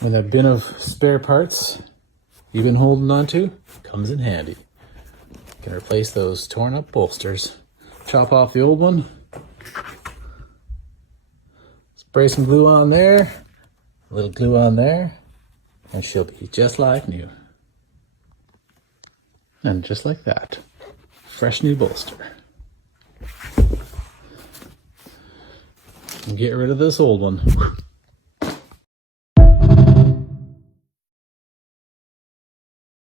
when that bin of spare parts you've been holding on to comes in handy. You can replace those torn up bolsters. Chop off the old one, spray some glue on there, a little glue on there, and she'll be just like new. And just like that, fresh new bolster. And get rid of this old one.